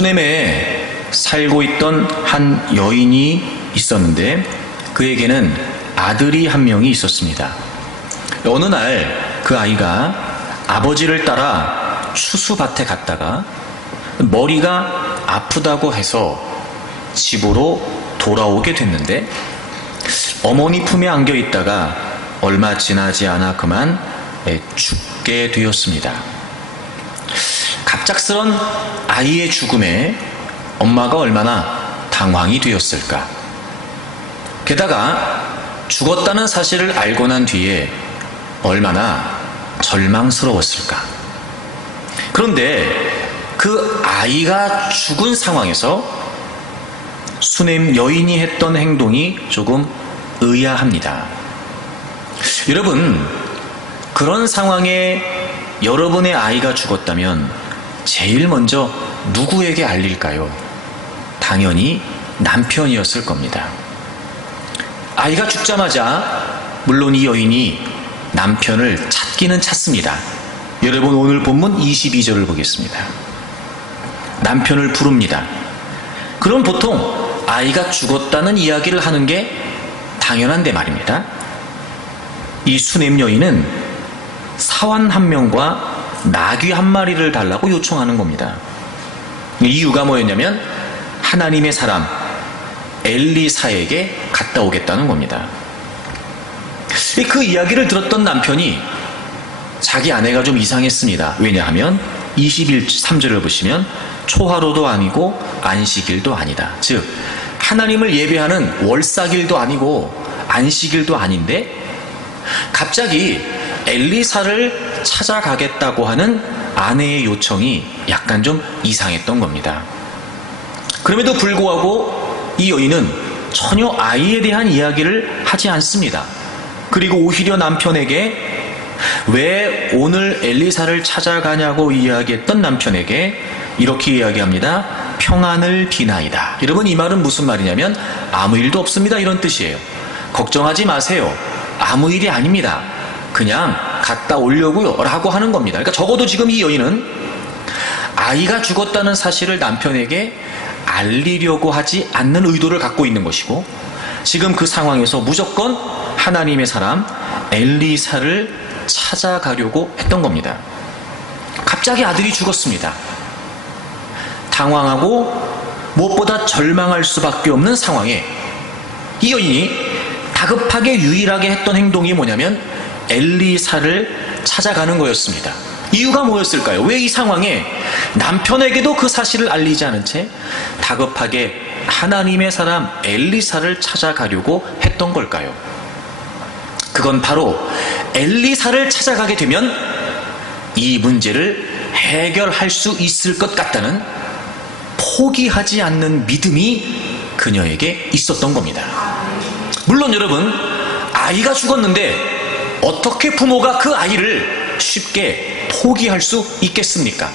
수넴에 살고 있던 한 여인이 있었는데 그에게는 아들이 한 명이 있었습니다. 어느 날 그 아이가 아버지를 따라 추수밭에 갔다가 머리가 아프다고 해서 집으로 돌아오게 됐는데 어머니 품에 안겨 있다가 얼마 지나지 않아 그만 죽게 되었습니다. 갑작스런 아이의 죽음에 엄마가 얼마나 당황이 되었을까. 게다가 죽었다는 사실을 알고 난 뒤에 얼마나 절망스러웠을까. 그런데 그 아이가 죽은 상황에서 수넴 여인이 했던 행동이 조금 의아합니다. 여러분, 그런 상황에 여러분의 아이가 죽었다면 제일 먼저 누구에게 알릴까요? 당연히 남편이었을 겁니다. 아이가 죽자마자 물론 이 여인이 남편을 찾기는 찾습니다. 여러분, 오늘 본문 22절을 보겠습니다. 남편을 부릅니다. 그럼 보통 아이가 죽었다는 이야기를 하는 게 당연한데 말입니다. 이 수넴 여인은 사환 한 명과 나귀 한 마리를 달라고 요청하는 겁니다. 이유가 뭐였냐면 하나님의 사람 엘리사에게 갔다 오겠다는 겁니다. 그 이야기를 들었던 남편이 자기 아내가 좀 이상했습니다. 왜냐하면 23절을 보시면 초하루도 아니고 안식일도 아니다. 즉 하나님을 예배하는 월삭일도 아니고 안식일도 아닌데 갑자기 엘리사를 찾아가겠다고 하는 아내의 요청이 약간 좀 이상했던 겁니다. 그럼에도 불구하고 이 여인은 전혀 아이에 대한 이야기를 하지 않습니다. 그리고 오히려 남편에게 왜 오늘 엘리사를 찾아가냐고 이야기했던 남편에게 이렇게 이야기합니다. 평안을 비나이다. 여러분, 이 말은 무슨 말이냐면 아무 일도 없습니다, 이런 뜻이에요. 걱정하지 마세요. 아무 일이 아닙니다. 그냥 갔다 오려고요 라고 하는 겁니다. 그러니까 적어도 지금 이 여인은 아이가 죽었다는 사실을 남편에게 알리려고 하지 않는 의도를 갖고 있는 것이고, 지금 그 상황에서 무조건 하나님의 사람 엘리사를 찾아가려고 했던 겁니다. 갑자기 아들이 죽었습니다. 당황하고 무엇보다 절망할 수밖에 없는 상황에 이 여인이 다급하게 유일하게 했던 행동이 뭐냐면 엘리사를 찾아가는 거였습니다. 이유가 뭐였을까요? 왜 이 상황에 남편에게도 그 사실을 알리지 않은 채 다급하게 하나님의 사람 엘리사를 찾아가려고 했던 걸까요? 그건 바로 엘리사를 찾아가게 되면 이 문제를 해결할 수 있을 것 같다는 포기하지 않는 믿음이 그녀에게 있었던 겁니다. 물론 여러분, 아이가 죽었는데 어떻게 부모가 그 아이를 쉽게 포기할 수 있겠습니까?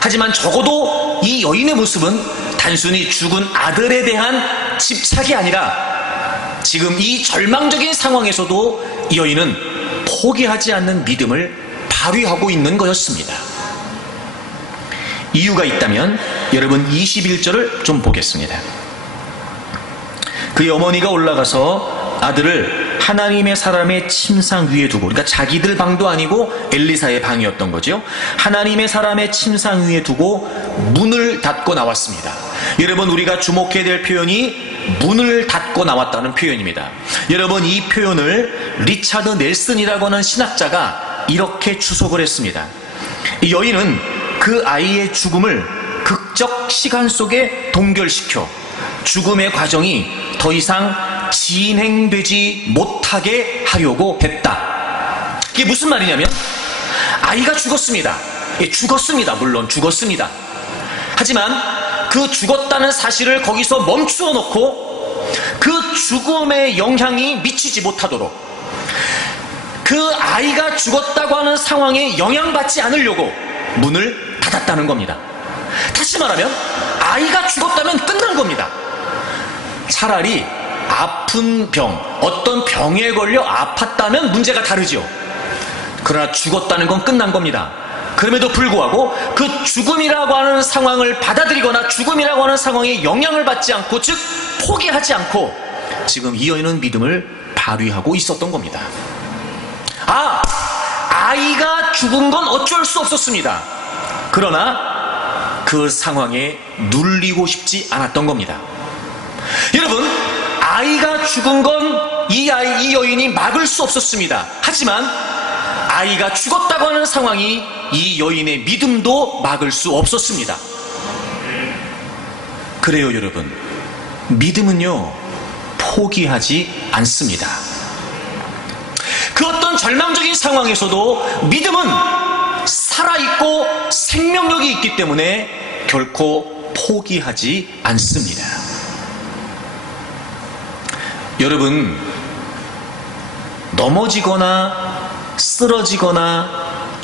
하지만 적어도 이 여인의 모습은 단순히 죽은 아들에 대한 집착이 아니라 지금 이 절망적인 상황에서도 이 여인은 포기하지 않는 믿음을 발휘하고 있는 거였습니다. 이유가 있다면 여러분 21절을 좀 보겠습니다. 그의 어머니가 올라가서 아들을 하나님의 사람의 침상 위에 두고, 그러니까 자기들 방도 아니고 엘리사의 방이었던 거죠. 하나님의 사람의 침상 위에 두고 문을 닫고 나왔습니다. 여러분, 우리가 주목해야 될 표현이 문을 닫고 나왔다는 표현입니다. 여러분, 이 표현을 리차드 넬슨이라고 하는 신학자가 이렇게 추석을 했습니다. 이 여인은 그 아이의 죽음을 극적 시간 속에 동결시켜 죽음의 과정이 더 이상 진행되지 못하게 하려고 했다. 이게 무슨 말이냐면 아이가 죽었습니다. 죽었습니다. 물론 죽었습니다. 하지만 그 죽었다는 사실을 거기서 멈추어 놓고 그 죽음의 영향이 미치지 못하도록 그 아이가 죽었다고 하는 상황에 영향받지 않으려고 문을 닫았다는 겁니다. 다시 말하면 아이가 죽었다면 끝난 겁니다. 차라리 아픈 병, 어떤 병에 걸려 아팠다면 문제가 다르죠. 그러나 죽었다는 건 끝난 겁니다. 그럼에도 불구하고 그 죽음이라고 하는 상황을 받아들이거나 죽음이라고 하는 상황에 영향을 받지 않고, 즉 포기하지 않고 지금 이 여인은 믿음을 발휘하고 있었던 겁니다. 아이가 죽은 건 어쩔 수 없었습니다. 그러나 그 상황에 눌리고 싶지 않았던 겁니다. 여러분, 아이가 죽은 건 이 여인이 막을 수 없었습니다. 하지만 아이가 죽었다고 하는 상황이 이 여인의 믿음도 막을 수 없었습니다. 그래요, 여러분. 믿음은요, 포기하지 않습니다. 그 어떤 절망적인 상황에서도 믿음은 살아있고 생명력이 있기 때문에 결코 포기하지 않습니다. 여러분, 넘어지거나 쓰러지거나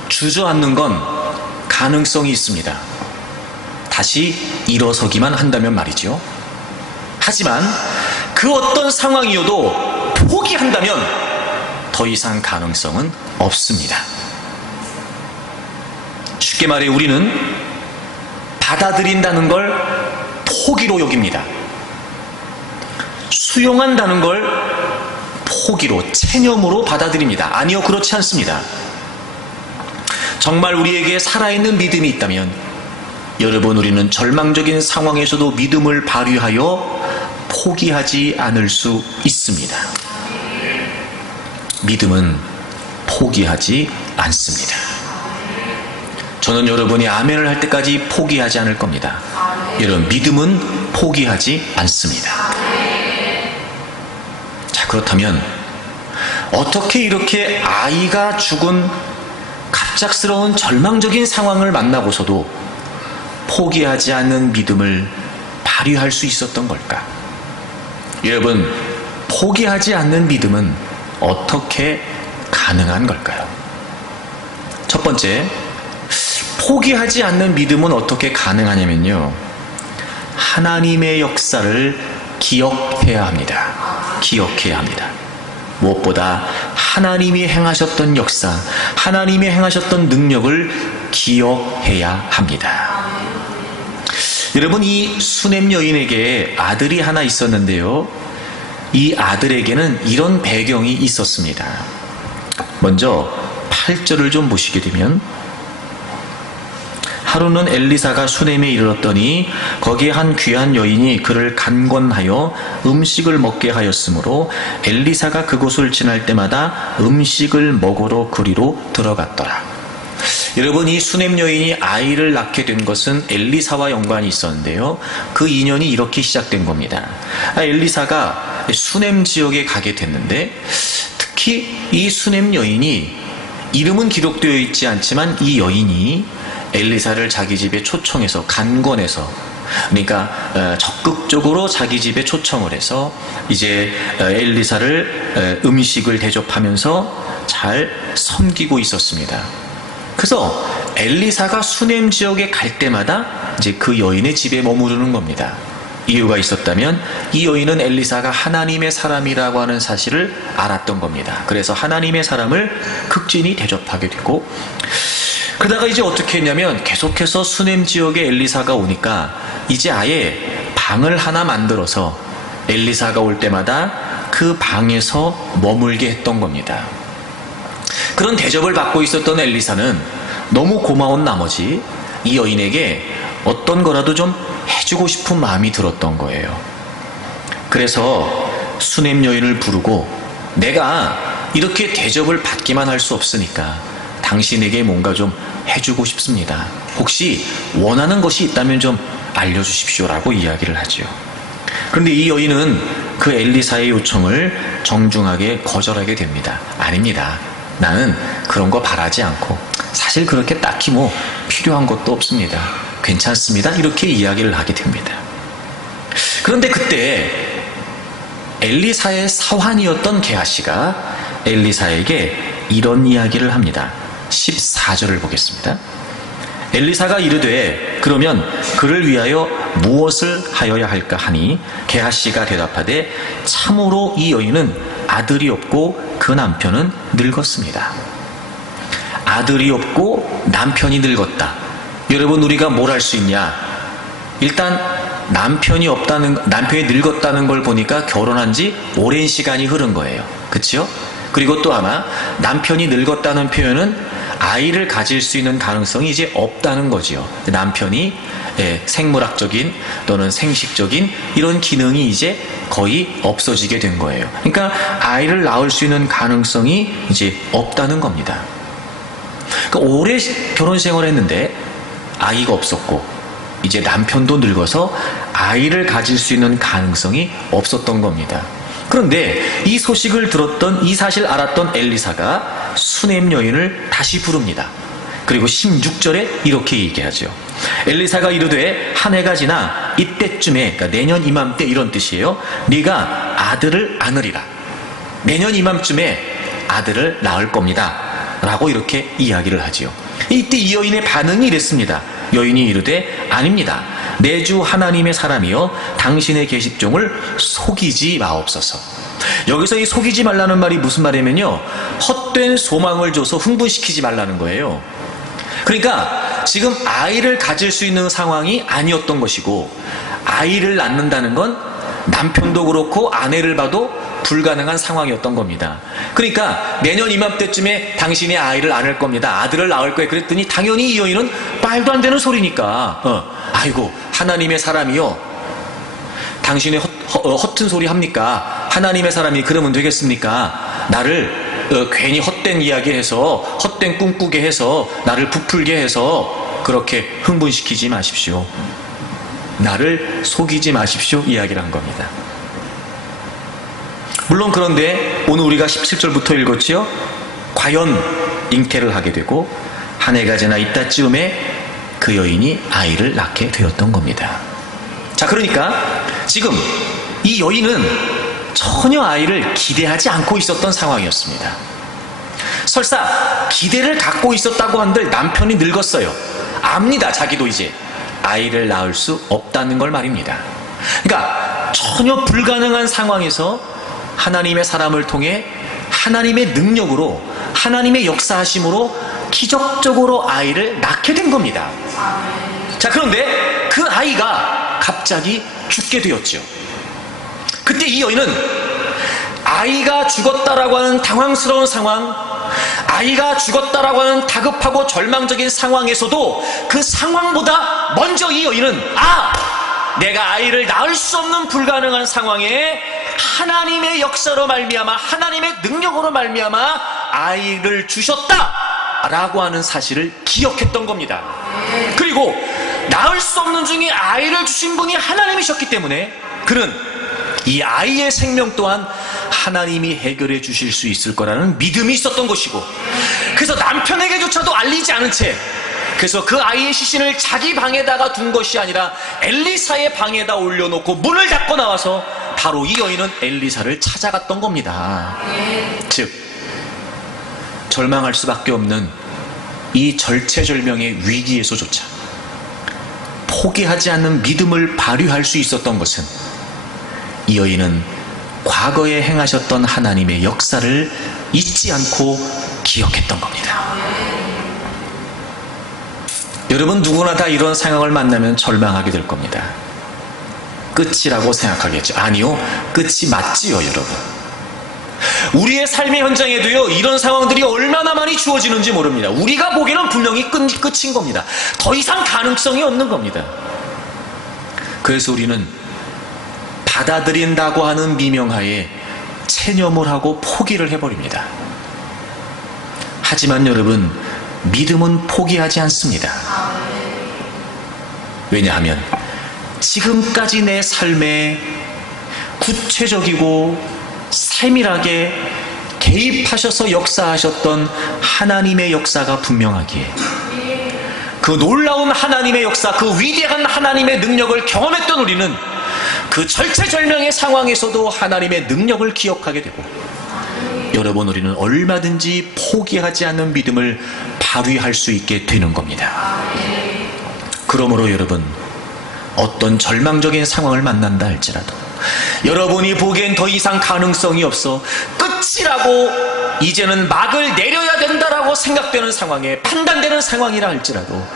주저앉는 건 가능성이 있습니다. 다시 일어서기만 한다면 말이죠. 하지만 그 어떤 상황이어도 포기한다면 더 이상 가능성은 없습니다. 쉽게 말해 우리는 받아들인다는 걸 포기로 여깁니다. 수용한다는 걸 포기로, 체념으로 받아들입니다. 아니요, 그렇지 않습니다. 정말 우리에게 살아있는 믿음이 있다면 여러분, 우리는 절망적인 상황에서도 믿음을 발휘하여 포기하지 않을 수 있습니다. 믿음은 포기하지 않습니다. 저는 여러분이 아멘을 할 때까지 포기하지 않을 겁니다. 여러분, 믿음은 포기하지 않습니다. 자, 그렇다면 어떻게 이렇게 아이가 죽은 갑작스러운 절망적인 상황을 만나고서도 포기하지 않는 믿음을 발휘할 수 있었던 걸까? 여러분, 포기하지 않는 믿음은 어떻게 가능한 걸까요? 첫 번째, 포기하지 않는 믿음은 어떻게 가능하냐면요, 하나님의 역사를 기억해야 합니다. 기억해야 합니다. 무엇보다 하나님이 행하셨던 역사, 하나님이 행하셨던 능력을 기억해야 합니다. 여러분, 이 수넴 여인에게 아들이 하나 있었는데요, 이 아들에게는 이런 배경이 있었습니다. 먼저 8절을 좀 보시게 되면, 하루는 엘리사가 수넴에 이르렀더니 거기에 한 귀한 여인이 그를 간권하여 음식을 먹게 하였으므로 엘리사가 그곳을 지날 때마다 음식을 먹으러 그리로 들어갔더라. 여러분, 이 수넴 여인이 아이를 낳게 된 것은 엘리사와 연관이 있었는데요, 그 인연이 이렇게 시작된 겁니다. 엘리사가 수넴 지역에 가게 됐는데, 특히 이 수넴 여인이, 이름은 기록되어 있지 않지만 이 여인이 엘리사를 자기 집에 초청해서, 간권해서, 그러니까 적극적으로 자기 집에 초청을 해서 이제 엘리사를 음식을 대접하면서 잘 섬기고 있었습니다. 그래서 엘리사가 수넴 지역에 갈 때마다 이제 그 여인의 집에 머무르는 겁니다. 이유가 있었다면 이 여인은 엘리사가 하나님의 사람이라고 하는 사실을 알았던 겁니다. 그래서 하나님의 사람을 극진히 대접하게 되고, 그러다가 이제 어떻게 했냐면 계속해서 수넴 지역에 엘리사가 오니까 이제 아예 방을 하나 만들어서 엘리사가 올 때마다 그 방에서 머물게 했던 겁니다. 그런 대접을 받고 있었던 엘리사는 너무 고마운 나머지 이 여인에게 어떤 거라도 좀 해주고 싶은 마음이 들었던 거예요. 그래서 수넴 여인을 부르고, 내가 이렇게 대접을 받기만 할 수 없으니까 당신에게 뭔가 좀 해주고 싶습니다. 혹시 원하는 것이 있다면 좀 알려주십시오 라고 이야기를 하죠. 그런데 이 여인은 그 엘리사의 요청을 정중하게 거절하게 됩니다. 아닙니다. 나는 그런 거 바라지 않고 사실 그렇게 딱히 뭐 필요한 것도 없습니다. 괜찮습니다. 이렇게 이야기를 하게 됩니다. 그런데 그때 엘리사의 사환이었던 게하시가 엘리사에게 이런 이야기를 합니다. 14절을 보겠습니다. 엘리사가 이르되 그러면 그를 위하여 무엇을 하여야 할까 하니 게하시가 대답하되 참으로 이 여인은 아들이 없고 그 남편은 늙었습니다. 아들이 없고 남편이 늙었다. 여러분, 우리가 뭘 할 수 있냐? 일단 남편이 늙었다는 걸 보니까 결혼한 지 오랜 시간이 흐른 거예요. 그렇죠? 그리고 또 하나, 남편이 늙었다는 표현은 아이를 가질 수 있는 가능성이 이제 없다는 거지요. 남편이 생물학적인 또는 생식적인 이런 기능이 이제 거의 없어지게 된 거예요. 그러니까 아이를 낳을 수 있는 가능성이 이제 없다는 겁니다. 그러니까 오래 결혼 생활을 했는데 아이가 없었고 이제 남편도 늙어서 아이를 가질 수 있는 가능성이 없었던 겁니다. 그런데 이 소식을 들었던, 이 사실을 알았던 엘리사가 수넴 여인을 다시 부릅니다. 그리고 16절에 이렇게 얘기하죠. 엘리사가 이르되 한 해가 지나 이때쯤에, 그러니까 내년 이맘때 이런 뜻이에요. 네가 아들을 안으리라. 내년 이맘쯤에 아들을 낳을 겁니다. 라고 이렇게 이야기를 하지요. 이때 이 여인의 반응이 이랬습니다. 여인이 이르되 아닙니다. 내 주 하나님의 사람이여 당신의 계집종을 속이지 마옵소서. 여기서 이 속이지 말라는 말이 무슨 말이냐면요, 헛된 소망을 줘서 흥분시키지 말라는 거예요. 그러니까 지금 아이를 가질 수 있는 상황이 아니었던 것이고, 아이를 낳는다는 건 남편도 그렇고 아내를 봐도 불가능한 상황이었던 겁니다. 그러니까 내년 이맘때쯤에 당신이 아이를 안을 겁니다. 아들을 낳을 거예요. 그랬더니 당연히 이 여인은 말도 안 되는 소리니까 아이고 하나님의 사람이요, 당신의 허튼 소리 합니까? 하나님의 사람이 그러면 되겠습니까? 나를 괜히 헛된 이야기해서 헛된 꿈꾸게 해서 나를 부풀게 해서 그렇게 흥분시키지 마십시오. 나를 속이지 마십시오. 이야기를 한 겁니다. 물론 그런데 오늘 우리가 17절부터 읽었지요. 과연 잉태를 하게 되고 한 해가 지나 이따쯤에 그 여인이 아이를 낳게 되었던 겁니다. 자, 그러니까 지금 이 여인은 전혀 아이를 기대하지 않고 있었던 상황이었습니다. 설사 기대를 갖고 있었다고 한들 남편이 늙었어요. 압니다. 자기도 이제 아이를 낳을 수 없다는 걸 말입니다. 그러니까 전혀 불가능한 상황에서 하나님의 사람을 통해 하나님의 능력으로, 하나님의 역사하심으로 기적적으로 아이를 낳게 된 겁니다. 자, 그런데 그 아이가 갑자기 죽게 되었죠. 그때 이 여인은 아이가 죽었다라고 하는 당황스러운 상황, 아이가 죽었다라고 하는 다급하고 절망적인 상황에서도 그 상황보다 먼저 이 여인은 내가 아이를 낳을 수 없는 불가능한 상황에 하나님의 역사로 말미암아, 하나님의 능력으로 말미암아 아이를 주셨다라고 하는 사실을 기억했던 겁니다. 그리고 낳을 수 없는 중에 아이를 주신 분이 하나님이셨기 때문에 그는 이 아이의 생명 또한 하나님이 해결해 주실 수 있을 거라는 믿음이 있었던 것이고, 그래서 남편에게조차도 알리지 않은 채, 그래서 그 아이의 시신을 자기 방에다가 둔 것이 아니라 엘리사의 방에다 올려놓고 문을 닫고 나와서 바로 이 여인은 엘리사를 찾아갔던 겁니다. 즉 절망할 수밖에 없는 이 절체절명의 위기에서조차 포기하지 않는 믿음을 발휘할 수 있었던 것은 이 여인은 과거에 행하셨던 하나님의 역사를 잊지 않고 기억했던 겁니다. 여러분, 누구나 다 이런 상황을 만나면 절망하게 될 겁니다. 끝이라고 생각하겠죠. 아니요, 끝이 맞지요. 여러분, 우리의 삶의 현장에도요, 이런 상황들이 얼마나 많이 주어지는지 모릅니다. 우리가 보기에는 분명히 끝인 겁니다. 더 이상 가능성이 없는 겁니다. 그래서 우리는 받아들인다고 하는 미명하에 체념을 하고 포기를 해버립니다. 하지만 여러분, 믿음은 포기하지 않습니다. 왜냐하면 지금까지 내 삶에 구체적이고 세밀하게 개입하셔서 역사하셨던 하나님의 역사가 분명하기에, 그 놀라운 하나님의 역사, 그 위대한 하나님의 능력을 경험했던 우리는 그 절체절명의 상황에서도 하나님의 능력을 기억하게 되고, 여러분, 우리는 얼마든지 포기하지 않는 믿음을 발휘할 수 있게 되는 겁니다. 그러므로 여러분, 어떤 절망적인 상황을 만난다 할지라도 여러분이 보기엔 더 이상 가능성이 없어 끝이라고 이제는 막을 내려야 된다라고 생각되는 상황에 판단되는 상황이라 할지라도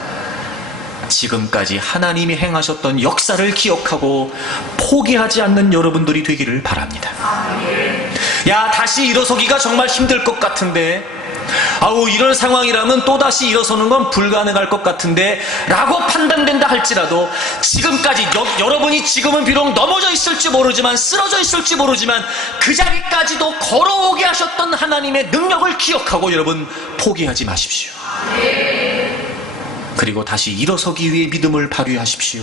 지금까지 하나님이 행하셨던 역사를 기억하고 포기하지 않는 여러분들이 되기를 바랍니다. 야, 다시 일어서기가 정말 힘들 것 같은데, 아우, 이런 상황이라면 또다시 일어서는 건 불가능할 것 같은데 라고 판단된다 할지라도 지금까지 여러분이 지금은 비록 넘어져 있을지 모르지만, 쓰러져 있을지 모르지만 그 자리까지도 걸어오게 하셨던 하나님의 능력을 기억하고 여러분 포기하지 마십시오. 그리고 다시 일어서기 위해 믿음을 발휘하십시오.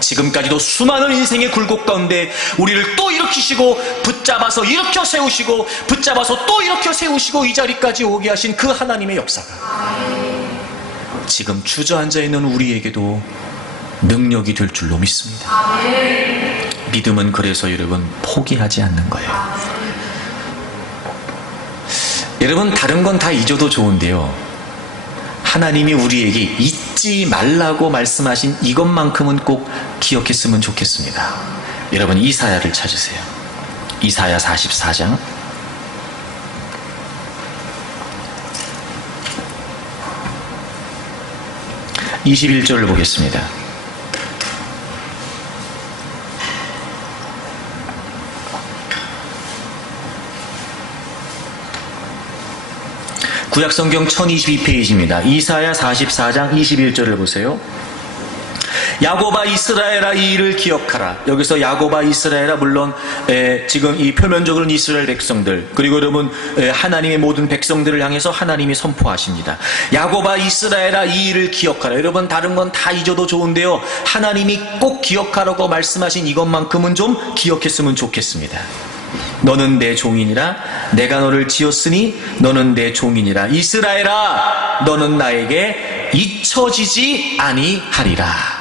지금까지도 수많은 인생의 굴곡 가운데 우리를 또 일으키시고 붙잡아서 일으켜 세우시고 붙잡아서 또 일으켜 세우시고 이 자리까지 오게 하신 그 하나님의 역사가 지금 주저앉아 있는 우리에게도 능력이 될 줄로 믿습니다. 믿음은 그래서 여러분 포기하지 않는 거예요. 여러분, 다른 건 다 잊어도 좋은데요, 하나님이 우리에게 잊지 말라고 말씀하신 이것만큼은 꼭 기억했으면 좋겠습니다. 여러분, 이사야를 찾으세요. 이사야 44장 21절을 보겠습니다. 구약성경 1022페이지입니다. 이사야 44장 21절을 보세요. 야곱아 이스라엘아 이 일을 기억하라. 여기서 야곱아 이스라엘아, 물론 지금 이 표면적으로는 이스라엘 백성들, 그리고 여러분 하나님의 모든 백성들을 향해서 하나님이 선포하십니다. 야곱아 이스라엘아 이 일을 기억하라. 여러분, 다른 건 다 잊어도 좋은데요, 하나님이 꼭 기억하라고 말씀하신 이것만큼은 좀 기억했으면 좋겠습니다. 너는 내 종이니라. 내가 너를 지었으니 너는 내 종이니라. 이스라엘아, 너는 나에게 잊혀지지 아니하리라.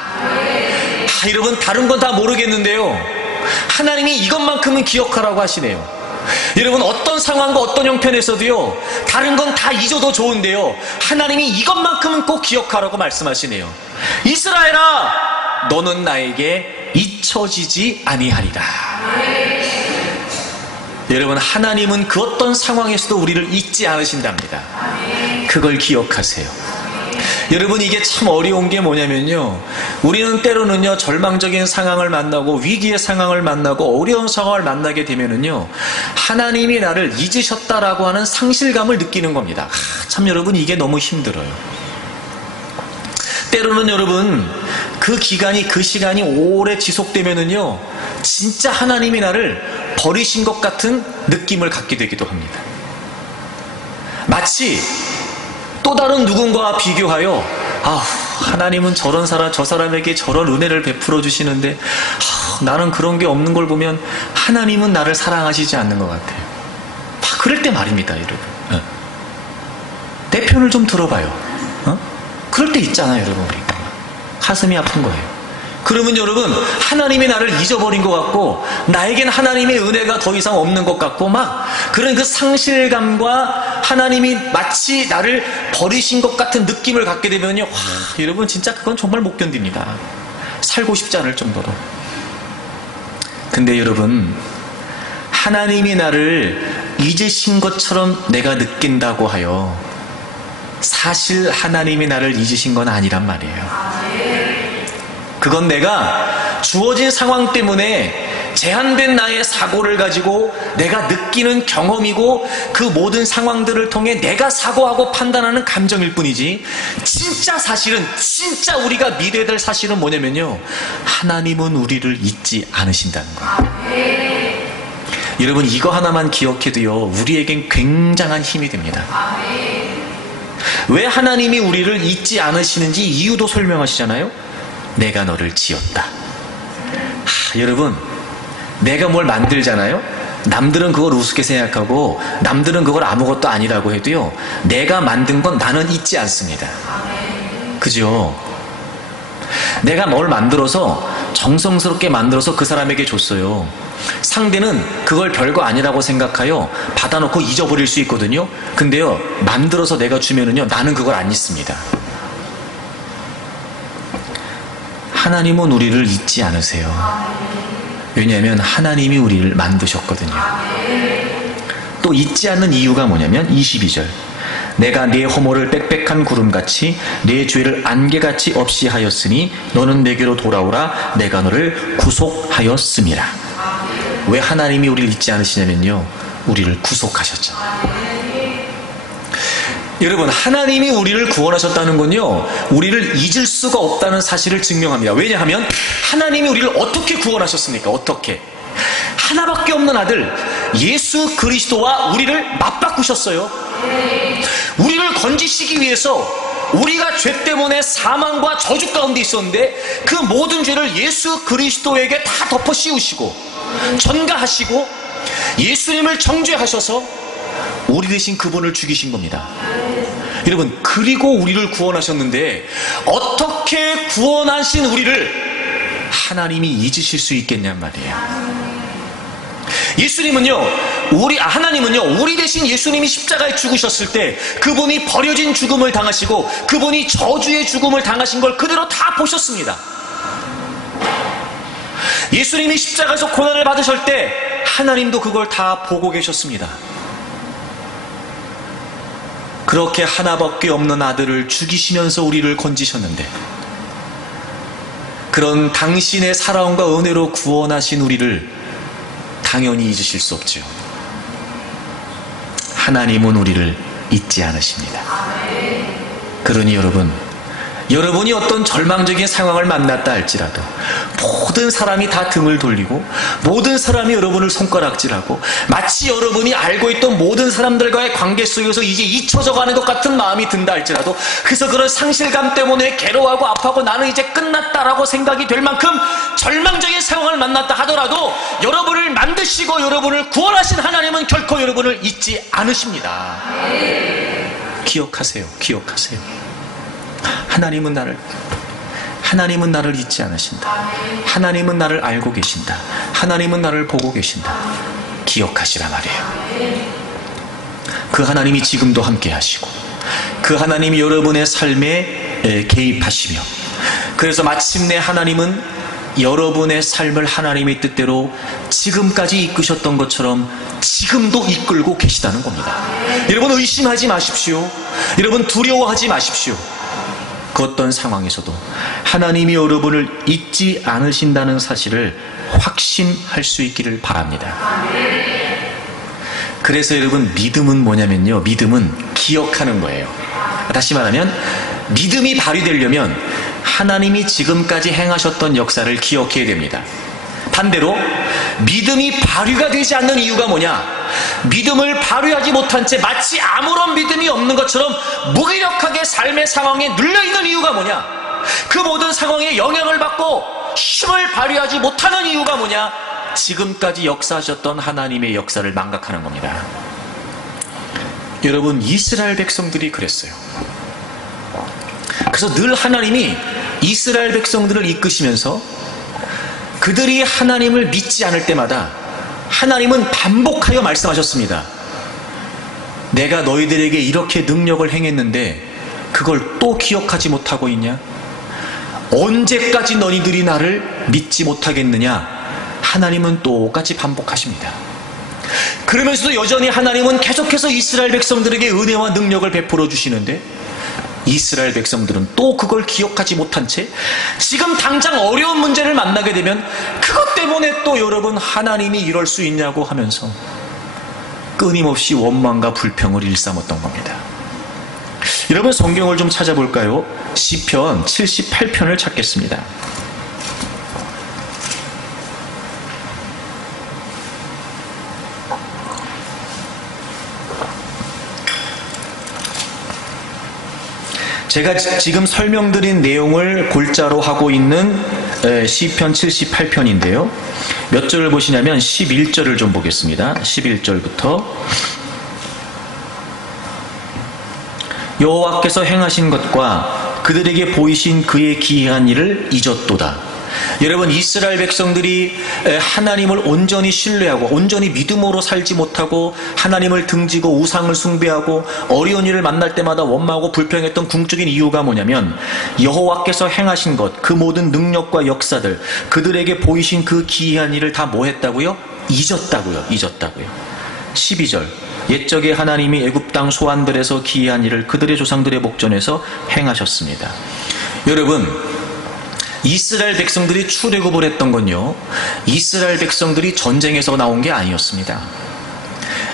여러분, 다른 건 다 모르겠는데요, 하나님이 이것만큼은 기억하라고 하시네요. 여러분, 어떤 상황과 어떤 형편에서도요, 다른 건 다 잊어도 좋은데요, 하나님이 이것만큼은 꼭 기억하라고 말씀하시네요. 이스라엘아, 너는 나에게 잊혀지지 아니하리라. 여러분, 하나님은 그 어떤 상황에서도 우리를 잊지 않으신답니다. 그걸 기억하세요. 여러분, 이게 참 어려운 게 뭐냐면요, 우리는 때로는요, 절망적인 상황을 만나고 위기의 상황을 만나고 어려운 상황을 만나게 되면은요, 하나님이 나를 잊으셨다라고 하는 상실감을 느끼는 겁니다. 참 여러분, 이게 너무 힘들어요. 때로는 여러분, 그 기간이, 그 시간이 오래 지속되면은요, 진짜 하나님이 나를 버리신 것 같은 느낌을 갖게 되기도 합니다. 마치 또 다른 누군가와 비교하여, 하나님은 저런 사람, 저 사람에게 저런 은혜를 베풀어 주시는데 나는 그런 게 없는 걸 보면 하나님은 나를 사랑하시지 않는 것 같아요. 그럴 때 말입니다, 여러분. 내 편을 좀 들어봐요. 그럴 때 있잖아요, 여러분. 우리가 가슴이 아픈 거예요. 그러면 여러분, 하나님이 나를 잊어버린 것 같고 나에겐 하나님의 은혜가 더 이상 없는 것 같고 막 그런 그 상실감과 하나님이 마치 나를 버리신 것 같은 느낌을 갖게 되면요, 여러분, 진짜 그건 정말 못 견딥니다. 살고 싶지 않을 정도로. 근데 여러분, 하나님이 나를 잊으신 것처럼 내가 느낀다고 하여 사실 하나님이 나를 잊으신 건 아니란 말이에요. 그건 내가 주어진 상황 때문에 제한된 나의 사고를 가지고 내가 느끼는 경험이고 그 모든 상황들을 통해 내가 사고하고 판단하는 감정일 뿐이지, 진짜 사실은, 진짜 우리가 믿어야 될 사실은 뭐냐면요, 하나님은 우리를 잊지 않으신다는 거예요. 여러분, 이거 하나만 기억해도요, 우리에겐 굉장한 힘이 됩니다. 왜 하나님이 우리를 잊지 않으시는지 이유도 설명하시잖아요. 내가 너를 지었다. 여러분, 내가 뭘 만들잖아요. 남들은 그걸 우습게 생각하고 남들은 그걸 아무것도 아니라고 해도요, 내가 만든 건 나는 잊지 않습니다. 그죠? 내가 뭘 만들어서 정성스럽게 만들어서 그 사람에게 줬어요. 상대는 그걸 별거 아니라고 생각하여 받아놓고 잊어버릴 수 있거든요. 근데요, 만들어서 내가 주면은요, 나는 그걸 안 잊습니다. 하나님은 우리를 잊지 않으세요. 왜냐하면 하나님이 우리를 만드셨거든요. 또 잊지 않는 이유가 뭐냐면 22절. 내가 네 허물을 빽빽한 구름같이 네 죄를 안개같이 없이 하였으니 너는 내게로 돌아오라. 내가 너를 구속하였음이라. 왜 하나님이 우리를 잊지 않으시냐면요, 우리를 구속하셨죠. 여러분, 하나님이 우리를 구원하셨다는 건요, 우리를 잊을 수가 없다는 사실을 증명합니다. 왜냐하면 하나님이 우리를 어떻게 구원하셨습니까? 어떻게? 하나밖에 없는 아들 예수 그리스도와 우리를 맞바꾸셨어요. 우리를 건지시기 위해서 우리가 죄 때문에 사망과 저주 가운데 있었는데 그 모든 죄를 예수 그리스도에게 다 덮어 씌우시고 전가하시고 예수님을 정죄하셔서 우리 대신 그분을 죽이신 겁니다. 여러분, 그리고 우리를 구원하셨는데 어떻게 구원하신 우리를 하나님이 잊으실 수 있겠냔 말이에요. 하나님은요, 우리 대신 예수님이 십자가에 죽으셨을 때 그분이 버려진 죽음을 당하시고 그분이 저주의 죽음을 당하신 걸 그대로 다 보셨습니다. 예수님이 십자가에서 고난을 받으실 때 하나님도 그걸 다 보고 계셨습니다. 그렇게 하나밖에 없는 아들을 죽이시면서 우리를 건지셨는데 그런 당신의 사랑과 은혜로 구원하신 우리를 당연히 잊으실 수 없죠. 하나님은 우리를 잊지 않으십니다. 그러니 여러분이 어떤 절망적인 상황을 만났다 할지라도 모든 사람이 다 등을 돌리고 모든 사람이 여러분을 손가락질하고 마치 여러분이 알고 있던 모든 사람들과의 관계 속에서 이제 잊혀져 가는 것 같은 마음이 든다 할지라도, 그래서 그런 상실감 때문에 괴로워하고 아파하고 나는 이제 끝났다라고 생각이 될 만큼 절망적인 상황을 만났다 하더라도 여러분을 만드시고 여러분을 구원하신 하나님은 결코 여러분을 잊지 않으십니다. 기억하세요. 하나님은 나를 잊지 않으신다. 하나님은 나를 알고 계신다. 하나님은 나를 보고 계신다. 기억하시라 말이에요. 그 하나님이 지금도 함께 하시고 그 하나님이 여러분의 삶에 개입하시며, 그래서 마침내 하나님은 여러분의 삶을 하나님의 뜻대로 지금까지 이끄셨던 것처럼 지금도 이끌고 계시다는 겁니다. 여러분, 의심하지 마십시오. 여러분, 두려워하지 마십시오. 그 어떤 상황에서도 하나님이 여러분을 잊지 않으신다는 사실을 확신할 수 있기를 바랍니다. 그래서 여러분, 믿음은 뭐냐면요, 믿음은 기억하는 거예요. 다시 말하면 믿음이 발휘되려면 하나님이 지금까지 행하셨던 역사를 기억해야 됩니다. 반대로 믿음이 발휘가 되지 않는 이유가 뭐냐? 믿음을 발휘하지 못한 채 마치 아무런 믿음이 없는 것처럼 무기력하게 삶의 상황에 눌려있는 이유가 뭐냐? 그 모든 상황에 영향을 받고 힘을 발휘하지 못하는 이유가 뭐냐? 지금까지 역사하셨던 하나님의 역사를 망각하는 겁니다. 여러분, 이스라엘 백성들이 그랬어요. 그래서 늘 하나님이 이스라엘 백성들을 이끄시면서 그들이 하나님을 믿지 않을 때마다 하나님은 반복하여 말씀하셨습니다. 내가 너희들에게 이렇게 능력을 행했는데 그걸 또 기억하지 못하고 있냐? 언제까지 너희들이 나를 믿지 못하겠느냐? 하나님은 똑같이 반복하십니다. 그러면서도 여전히 하나님은 계속해서 이스라엘 백성들에게 은혜와 능력을 베풀어 주시는데 이스라엘 백성들은 또 그걸 기억하지 못한 채 지금 당장 어려운 문제를 만나게 되면 그것 때문에 또 여러분 하나님이 이럴 수 있냐고 하면서 끊임없이 원망과 불평을 일삼았던 겁니다. 여러분, 성경을 좀 찾아볼까요? 시편 78편을 찾겠습니다. 제가 지금 설명드린 내용을 골자로 하고 있는 시편 78편인데요. 몇 절을 보시냐면 11절을 좀 보겠습니다. 11절부터 여호와께서 행하신 것과 그들에게 보이신 그의 기이한 일을 잊었도다. 여러분, 이스라엘 백성들이 하나님을 온전히 신뢰하고 온전히 믿음으로 살지 못하고 하나님을 등지고 우상을 숭배하고 어려운 일을 만날 때마다 원망하고 불평했던 궁극적인 이유가 뭐냐면 여호와께서 행하신 것, 그 모든 능력과 역사들, 그들에게 보이신 그 기이한 일을 다 뭐 했다고요? 잊었다고요. 12절 옛적에 하나님이 애굽 땅 소환들에서 기이한 일을 그들의 조상들의 목전에서 행하셨습니다. 여러분, 이스라엘 백성들이 출애굽을 했던 건요, 이스라엘 백성들이 전쟁에서 나온 게 아니었습니다.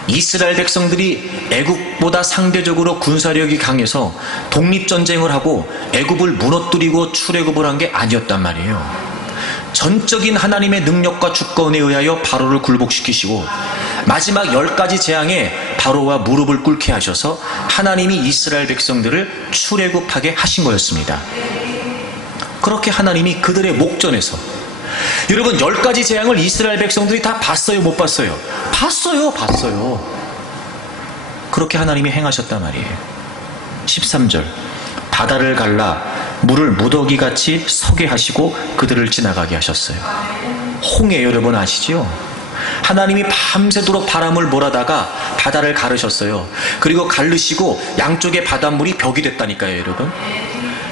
이스라엘 백성들이 애굽보다 상대적으로 군사력이 강해서 독립전쟁을 하고 애굽을 무너뜨리고 출애굽을 한 게 아니었단 말이에요. 전적인 하나님의 능력과 주권에 의하여 바로를 굴복시키시고 마지막 10가지 재앙에 바로와 무릎을 꿇게 하셔서 하나님이 이스라엘 백성들을 출애굽하게 하신 거였습니다. 그렇게 하나님이 그들의 목전에서, 여러분 10가지 재앙을 이스라엘 백성들이 다 봤어요, 못 봤어요? 봤어요. 그렇게 하나님이 행하셨단 말이에요. 13절, 바다를 갈라 물을 무더기같이 서게 하시고 그들을 지나가게 하셨어요. 홍해 여러분 아시죠? 하나님이 밤새도록 바람을 몰아다가 바다를 가르셨어요. 그리고 가르시고 양쪽에 바닷물이 벽이 됐다니까요, 여러분.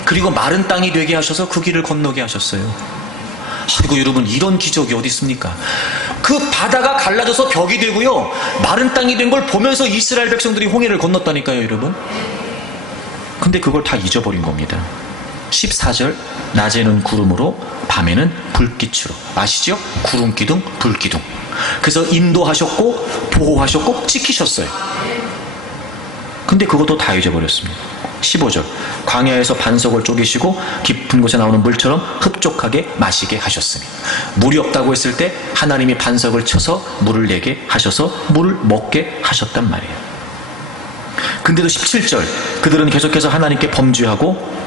그리고 마른 땅이 되게 하셔서 그 길을 건너게 하셨어요. 아이고 여러분, 이런 기적이 어디 있습니까? 그 바다가 갈라져서 벽이 되고요, 마른 땅이 된 걸 보면서 이스라엘 백성들이 홍해를 건넜다니까요, 여러분. 근데 그걸 다 잊어버린 겁니다. 14절, 낮에는 구름으로 밤에는 불빛으로. 아시죠? 구름 기둥, 불 기둥. 그래서 인도하셨고 보호하셨고 지키셨어요. 근데 그것도 다 잊어버렸습니다. 15절, 광야에서 반석을 쪼개시고 깊은 곳에 나오는 물처럼 흡족하게 마시게 하셨으니, 물이 없다고 했을 때 하나님이 반석을 쳐서 물을 내게 하셔서 물을 먹게 하셨단 말이에요. 근데도 17절, 그들은 계속해서 하나님께 범죄하고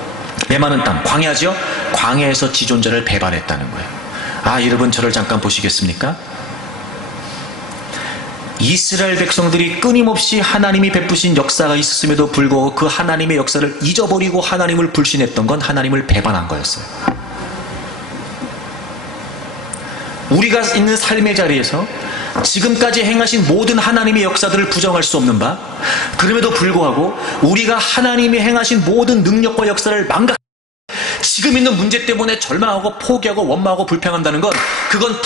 메마른 땅, 광야죠? 광야에서 지존자를 배반했다는 거예요. 아, 여러분 저를 잠깐 보시겠습니까? 이스라엘 백성들이 끊임없이 하나님이 베푸신 역사가 있었음에도 불구하고 그 하나님의 역사를 잊어버리고 하나님을 불신했던 건 하나님을 배반한 거였어요. 우리가 있는 삶의 자리에서 지금까지 행하신 모든 하나님의 역사들을 부정할 수 없는 바, 그럼에도 불구하고 우리가 하나님이 행하신 모든 능력과 역사를 지금 있는 문제 때문에 절망하고 포기하고 원망하고 불평한다는 건, 그건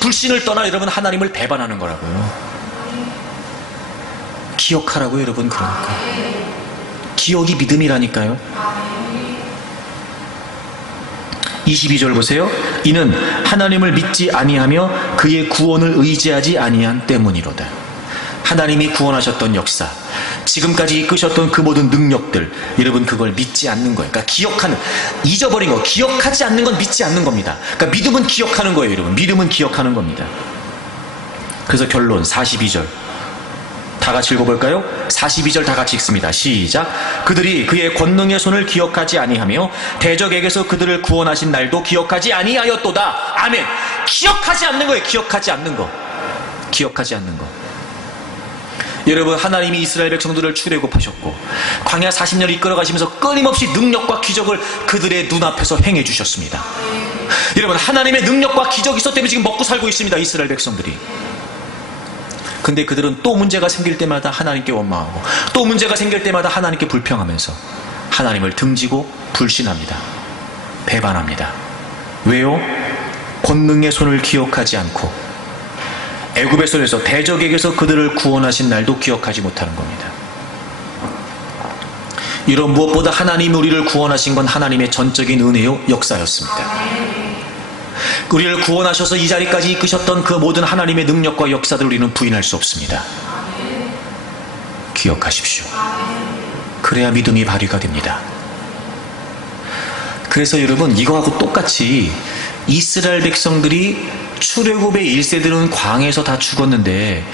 불신을 떠나 여러분 하나님을 배반하는 거라고요. 기억하라고요, 여러분. 그러니까 기억이 믿음이라니까요. 22절 보세요. 이는 하나님을 믿지 아니하며 그의 구원을 의지하지 아니한 때문이로다. 하나님이 구원하셨던 역사, 지금까지 이끄셨던 그 모든 능력들, 여러분 그걸 믿지 않는 거예요. 그러니까 잊어버린 거, 기억하지 않는 건 믿지 않는 겁니다. 그러니까 믿음은 기억하는 거예요, 여러분. 믿음은 기억하는 겁니다. 그래서 결론 42절 다 같이 읽어볼까요? 42절 다 같이 읽습니다. 시작. 그들이 그의 권능의 손을 기억하지 아니하며 대적에게서 그들을 구원하신 날도 기억하지 아니하였도다. 아멘. 기억하지 않는 거예요. 기억하지 않는 거. 여러분, 하나님이 이스라엘 백성들을 출애굽하셨고 광야 40년을 이끌어가시면서 끊임없이 능력과 기적을 그들의 눈앞에서 행해 주셨습니다. 여러분, 하나님의 능력과 기적이 있었기 때문에 지금 먹고 살고 있습니다, 이스라엘 백성들이. 근데 그들은 또 문제가 생길 때마다 하나님께 원망하고 또 문제가 생길 때마다 하나님께 불평하면서 하나님을 등지고 불신합니다. 배반합니다. 왜요? 권능의 손을 기억하지 않고 애굽의 손에서 대적에게서 그들을 구원하신 날도 기억하지 못하는 겁니다. 이런 무엇보다 하나님이 우리를 구원하신 건 하나님의 전적인 은혜요 역사였습니다. 우리를 구원하셔서 이 자리까지 이끄셨던 그 모든 하나님의 능력과 역사들 우리는 부인할 수 없습니다. 기억하십시오. 그래야 믿음이 발휘가 됩니다. 그래서 여러분, 이거하고 똑같이 이스라엘 백성들이 출애굽의 1세들은 광야에서 다 죽었는데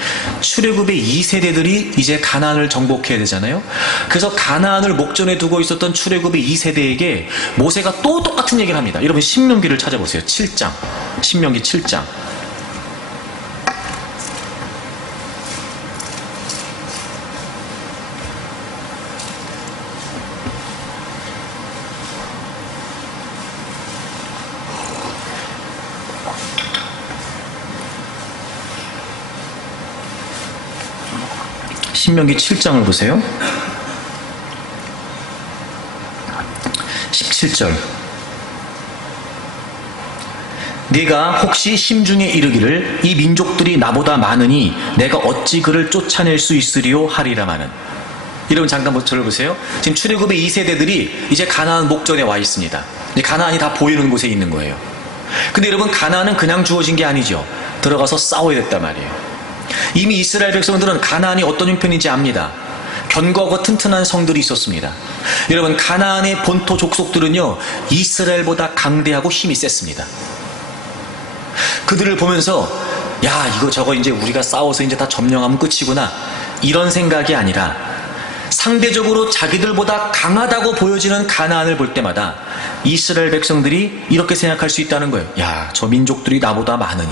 출애굽의 2세대들이 이제 가나안을 정복해야 되잖아요. 그래서 가나안을 목전에 두고 있었던 출애굽의 2세대에게 모세가 또 똑같은 얘기를 합니다. 여러분 신명기를 찾아보세요. 7장. 신명기 7장. 신명기 7장을 보세요. 17절. 네가 혹시 심중에 이르기를 이 민족들이 나보다 많으니 내가 어찌 그를 쫓아낼 수 있으리요 하리라마는. 여러분 잠깐 저를 보세요. 지금 출애굽의 2세대들이 이제 가나안 목전에 와 있습니다. 가나안이 다 보이는 곳에 있는 거예요. 근데 여러분 가나안은 그냥 주어진 게 아니죠. 들어가서 싸워야 됐단 말이에요. 이미 이스라엘 백성들은 가나안이 어떤 형편인지 압니다. 견고하고 튼튼한 성들이 있었습니다. 여러분 가나안의 본토 족속들은요 이스라엘보다 강대하고 힘이 셌습니다. 그들을 보면서 야 이거 저거 이제 우리가 싸워서 이제 다 점령하면 끝이구나 이런 생각이 아니라 상대적으로 자기들보다 강하다고 보여지는 가나안을 볼 때마다 이스라엘 백성들이 이렇게 생각할 수 있다는 거예요. 야, 저 민족들이 나보다 많으니.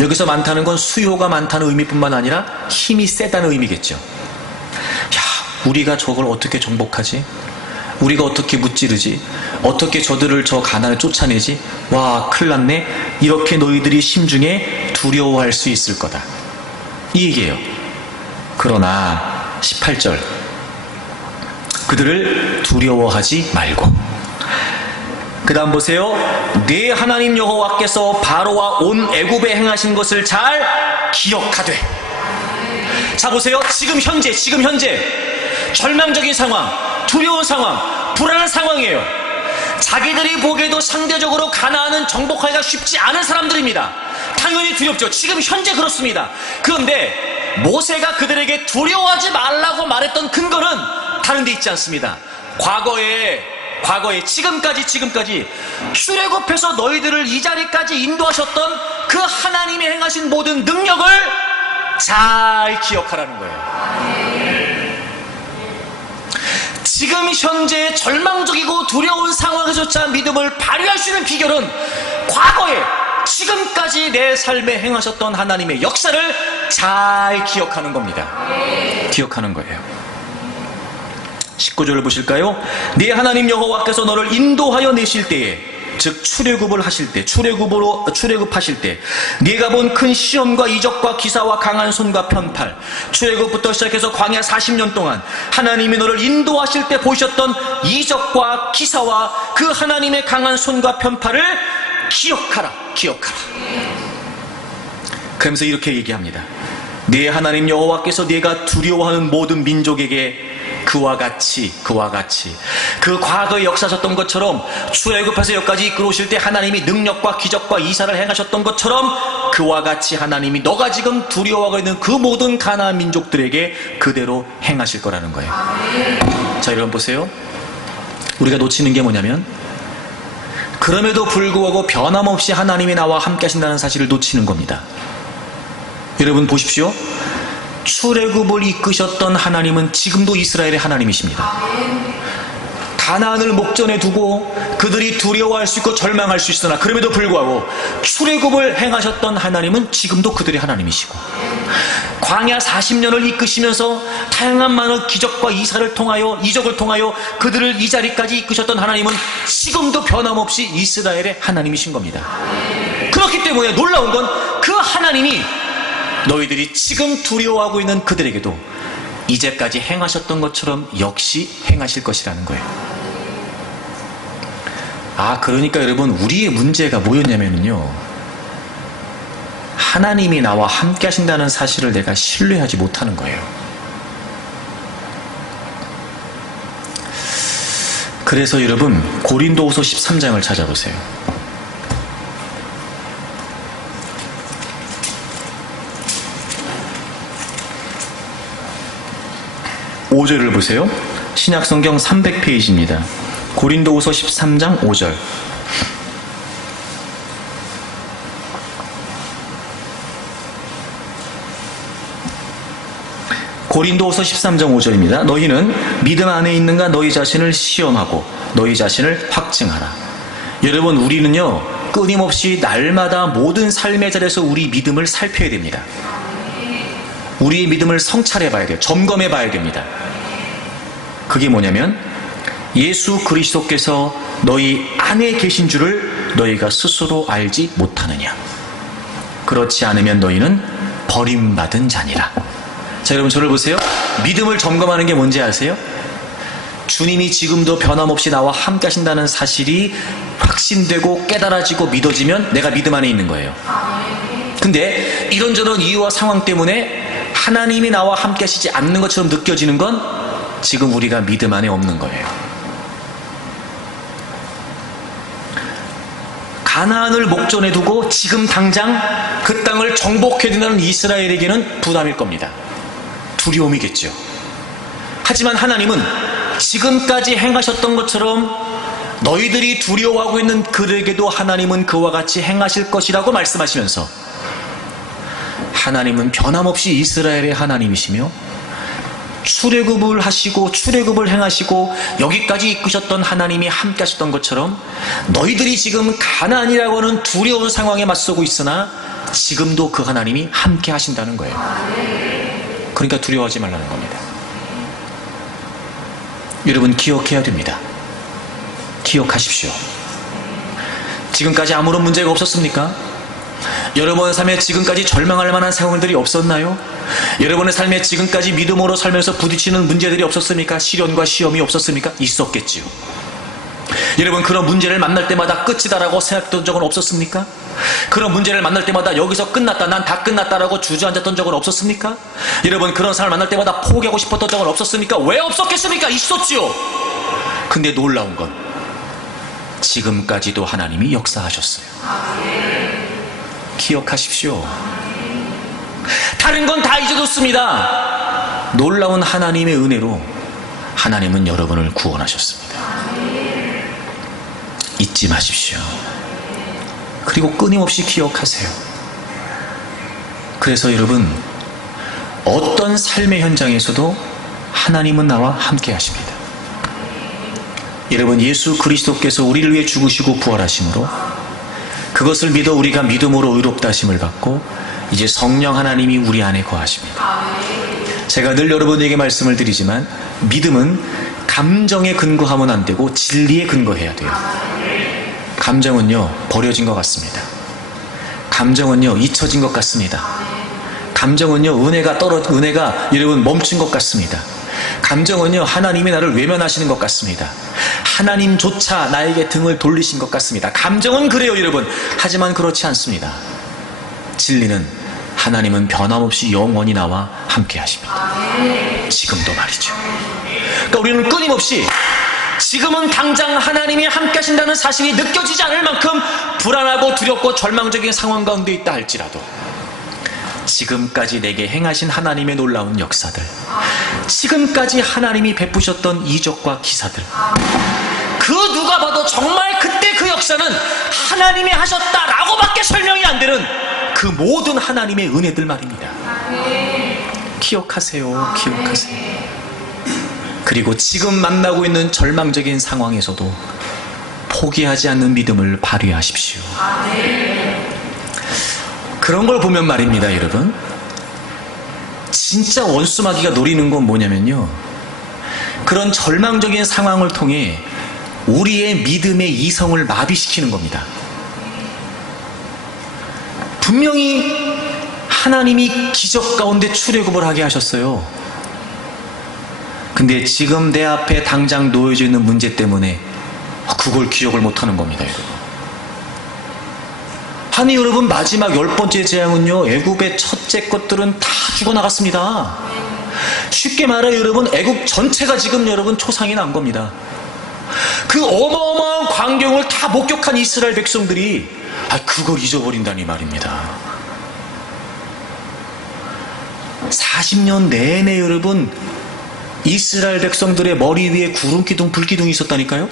여기서 많다는 건 수요가 많다는 의미뿐만 아니라 힘이 세다는 의미겠죠. 야, 우리가 저걸 어떻게 정복하지? 우리가 어떻게 무찌르지? 어떻게 저들을 저 가나안을 쫓아내지? 와, 큰일 났네. 이렇게 너희들이 심중에 두려워할 수 있을 거다. 이 얘기예요. 그러나 18절 그들을 두려워하지 말고. 그 다음 보세요. 네 하나님 여호와께서 바로와 온 애굽에 행하신 것을 잘 기억하되. 자 보세요. 지금 현재 절망적인 상황, 두려운 상황, 불안한 상황이에요. 자기들이 보기에도 상대적으로 가나안은 정복하기가 쉽지 않은 사람들입니다. 당연히 두렵죠. 지금 현재 그렇습니다. 그런데 모세가 그들에게 두려워하지 말라고 말했던 근거는 다른 데 있지 않습니다. 과거에 지금까지 출애굽해서 너희들을 이 자리까지 인도하셨던 그 하나님이 행하신 모든 능력을 잘 기억하라는 거예요. 지금 현재 절망적이고 두려운 상황에서조차 믿음을 발휘할 수 있는 비결은 과거에 지금까지 내 삶에 행하셨던 하나님의 역사를 잘 기억하는 겁니다. 기억하는 거예요. 19절을 보실까요? 네 하나님 여호와께서 너를 인도하여 내실 때에, 즉 출애굽하실 때 네가 본 큰 시험과 이적과 기사와 강한 손과 편팔, 출애굽부터 시작해서 광야 40년 동안 하나님이 너를 인도하실 때 보이셨던 이적과 기사와 그 하나님의 강한 손과 편팔을 기억하라. 그러면서 이렇게 얘기합니다. 네 하나님 여호와께서 네가 두려워하는 모든 민족에게 그와 같이 그 과거에 역사하셨던 것처럼 출애굽해서 여기까지 이끌어오실 때 하나님이 능력과 기적과 이사를 행하셨던 것처럼 그와 같이 하나님이 너가 지금 두려워하고 있는 그 모든 가나안 민족들에게 그대로 행하실 거라는 거예요. 자, 여러분 보세요. 우리가 놓치는 게 뭐냐면 그럼에도 불구하고 변함없이 하나님이 나와 함께 하신다는 사실을 놓치는 겁니다. 여러분 보십시오. 출애굽을 이끄셨던 하나님은 지금도 이스라엘의 하나님이십니다. 가나안을 목전에 두고 그들이 두려워할 수 있고 절망할 수 있으나 그럼에도 불구하고 출애굽을 행하셨던 하나님은 지금도 그들의 하나님이시고, 광야 40년을 이끄시면서 다양한 많은 기적과 이적을 통하여 그들을 이 자리까지 이끄셨던 하나님은 지금도 변함없이 이스라엘의 하나님이신 겁니다. 그렇기 때문에 놀라운 건 그 하나님이 너희들이 지금 두려워하고 있는 그들에게도 이제까지 행하셨던 것처럼 역시 행하실 것이라는 거예요. 그러니까 여러분, 우리의 문제가 뭐였냐면요, 하나님이 나와 함께 하신다는 사실을 내가 신뢰하지 못하는 거예요. 그래서 여러분, 고린도후서 13장을 찾아보세요. 5절을 보세요. 신약성경 300페이지입니다. 고린도후서 13장 5절. 고린도후서 13장 5절입니다. 너희는 믿음 안에 있는가 너희 자신을 시험하고 너희 자신을 확증하라. 여러분, 우리는요 끊임없이 날마다 모든 삶의 자리에서 우리 믿음을 살펴야 됩니다. 우리의 믿음을 성찰해 봐야 돼요. 점검해 봐야 됩니다. 그게 뭐냐면 예수 그리스도께서 너희 안에 계신 줄을 너희가 스스로 알지 못하느냐. 그렇지 않으면 너희는 버림받은 자니라. 자, 여러분 저를 보세요. 믿음을 점검하는 게 뭔지 아세요? 주님이 지금도 변함없이 나와 함께 하신다는 사실이 확신되고 깨달아지고 믿어지면 내가 믿음 안에 있는 거예요. 근데 이런저런 이유와 상황 때문에 하나님이 나와 함께 하시지 않는 것처럼 느껴지는 건 지금 우리가 믿음 안에 없는 거예요. 가나안을 목전에 두고 지금 당장 그 땅을 정복해야 된다는 이스라엘에게는 부담일 겁니다. 두려움이겠죠. 하지만 하나님은 지금까지 행하셨던 것처럼 너희들이 두려워하고 있는 그들에게도 하나님은 그와 같이 행하실 것이라고 말씀하시면서 하나님은 변함없이 이스라엘의 하나님이시며 출애굽을 하시고 출애굽을 행하시고 여기까지 이끄셨던 하나님이 함께 하셨던 것처럼 너희들이 지금 가나안이라고 하는 두려운 상황에 맞서고 있으나 지금도 그 하나님이 함께 하신다는 거예요. 그러니까 두려워하지 말라는 겁니다. 여러분 기억해야 됩니다. 기억하십시오. 지금까지 아무런 문제가 없었습니까? 여러분의 삶에 지금까지 절망할 만한 상황들이 없었나요? 여러분의 삶에 지금까지 믿음으로 살면서 부딪히는 문제들이 없었습니까? 시련과 시험이 없었습니까? 있었겠지요. 여러분 그런 문제를 만날 때마다 끝이다라고 생각했던 적은 없었습니까? 그런 문제를 만날 때마다 여기서 끝났다, 난 다 끝났다라고 주저앉았던 적은 없었습니까? 여러분 그런 사람을 만날 때마다 포기하고 싶었던 적은 없었습니까? 왜 없었겠습니까? 있었지요. 근데 놀라운 건 지금까지도 하나님이 역사하셨어요. 기억하십시오. 다른 건 다 잊어뒀습니다. 놀라운 하나님의 은혜로 하나님은 여러분을 구원하셨습니다. 잊지 마십시오. 그리고 끊임없이 기억하세요. 그래서 여러분 어떤 삶의 현장에서도 하나님은 나와 함께 하십니다. 여러분 예수 그리스도께서 우리를 위해 죽으시고 부활하심으로 그것을 믿어 우리가 믿음으로 의롭다 하심을 받고 이제 성령 하나님이 우리 안에 거하십니다. 제가 늘 여러분에게 말씀을 드리지만 믿음은 감정에 근거하면 안 되고 진리에 근거해야 돼요. 감정은요 버려진 것 같습니다. 감정은요 잊혀진 것 같습니다. 감정은요 은혜가 여러분 멈춘 것 같습니다. 감정은요 하나님이 나를 외면하시는 것 같습니다. 하나님조차 나에게 등을 돌리신 것 같습니다. 감정은 그래요 여러분. 하지만 그렇지 않습니다. 진리는 하나님은 변함없이 영원히 나와 함께 하십니다. 지금도 말이죠. 그러니까 우리는 끊임없이 지금은 당장 하나님이 함께 하신다는 사실이 느껴지지 않을 만큼 불안하고 두렵고 절망적인 상황 가운데 있다 할지라도 지금까지 내게 행하신 하나님의 놀라운 역사들, 지금까지 하나님이 베푸셨던 이적과 기사들, 그 누가 봐도 정말 그때 그 역사는 하나님이 하셨다라고밖에 설명이 안 되는 그 모든 하나님의 은혜들 말입니다. 기억하세요. 기억하세요. 그리고 지금 만나고 있는 절망적인 상황에서도 포기하지 않는 믿음을 발휘하십시오. 그런 걸 보면 말입니다, 여러분. 진짜 원수마귀가 노리는 건 뭐냐면요. 그런 절망적인 상황을 통해 우리의 믿음의 이성을 마비시키는 겁니다. 분명히 하나님이 기적 가운데 출애굽을 하게 하셨어요. 근데 지금 내 앞에 당장 놓여져 있는 문제 때문에 그걸 기억을 못하는 겁니다, 여러분. 아니 여러분 마지막 10번째 재앙은요 애굽의 첫째 것들은 다 죽어나갔습니다. 쉽게 말해 여러분 애굽 전체가 지금 여러분 초상이 난 겁니다. 그 어마어마한 광경을 다 목격한 이스라엘 백성들이 그걸 잊어버린다니 말입니다. 40년 내내 여러분 이스라엘 백성들의 머리 위에 구름기둥 불기둥이 있었다니까요.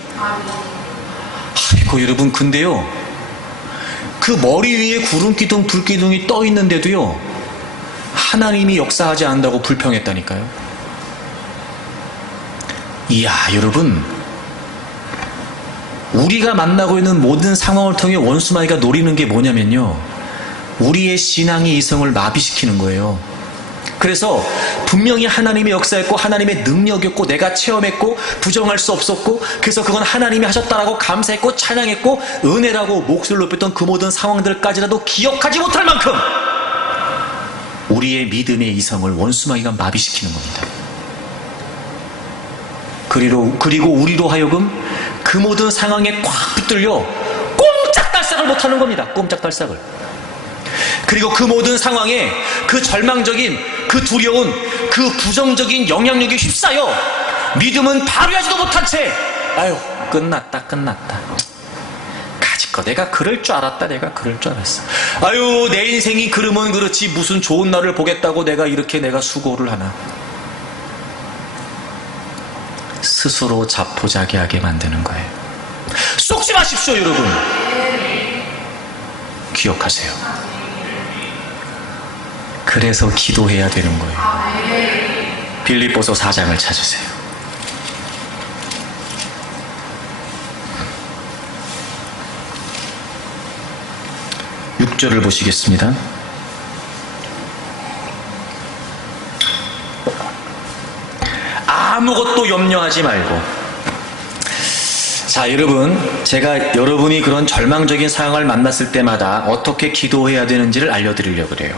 아이고 여러분 근데요 그 머리 위에 구름기둥 불기둥이 떠 있는데도요 하나님이 역사하지 않는다고 불평했다니까요. 이야 여러분 우리가 만나고 있는 모든 상황을 통해 원수마귀가 노리는 게 뭐냐면요 우리의 신앙의 이성을 마비시키는 거예요. 그래서 분명히 하나님의 역사였고 하나님의 능력이었고 내가 체험했고 부정할 수 없었고 그래서 그건 하나님이 하셨다라고 감사했고 찬양했고 은혜라고 목소리를 높였던 그 모든 상황들까지라도 기억하지 못할 만큼 우리의 믿음의 이성을 원수마귀가 마비시키는 겁니다. 그리고 우리로 하여금 그 모든 상황에 꽉 붙들려 꼼짝달싹을 못하는 겁니다. 꼼짝달싹을. 그리고 그 모든 상황에 그 절망적인, 그 두려운, 그 부정적인 영향력에 휩싸여 믿음은 발휘하지도 못한 채 아유 끝났다 가지껏 내가 그럴 줄 알았다. 내가 그럴 줄 알았어. 아유 내 인생이 그러면 그렇지 무슨 좋은 날을 보겠다고 내가 이렇게 내가 수고를 하나. 스스로 자포자기하게 만드는 거예요. 속지 마십시오 여러분. 기억하세요. 그래서 기도해야 되는 거예요. 빌립보서 4장을 찾으세요. 6절을 보시겠습니다. 아무것도 염려하지 말고. 자 여러분, 제가 여러분이 그런 절망적인 상황을 만났을 때마다 어떻게 기도해야 되는지를 알려드리려고 그래요.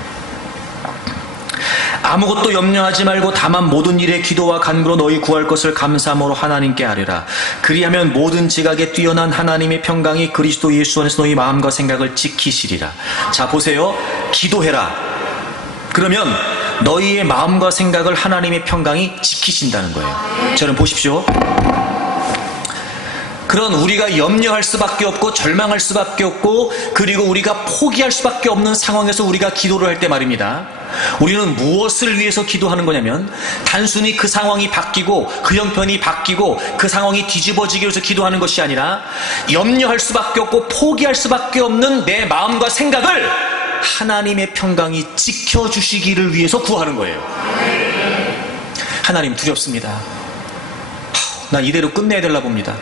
아무것도 염려하지 말고 다만 모든 일에 기도와 간구로 너희 구할 것을 감사함으로 하나님께 아뢰라. 그리하면 모든 지각에 뛰어난 하나님의 평강이 그리스도 예수 안에서 너희 마음과 생각을 지키시리라. 자 보세요. 기도해라. 그러면 너희의 마음과 생각을 하나님의 평강이 지키신다는 거예요. 저는 보십시오. 그런 우리가 염려할 수밖에 없고 절망할 수밖에 없고 그리고 우리가 포기할 수밖에 없는 상황에서 우리가 기도를 할 때 말입니다. 우리는 무엇을 위해서 기도하는 거냐면 단순히 그 상황이 바뀌고 그 형편이 바뀌고 그 상황이 뒤집어지기 위해서 기도하는 것이 아니라 염려할 수밖에 없고 포기할 수밖에 없는 내 마음과 생각을 하나님의 평강이 지켜주시기를 위해서 구하는 거예요. 하나님 두렵습니다. 나 이대로 끝내야 되려 봅니다.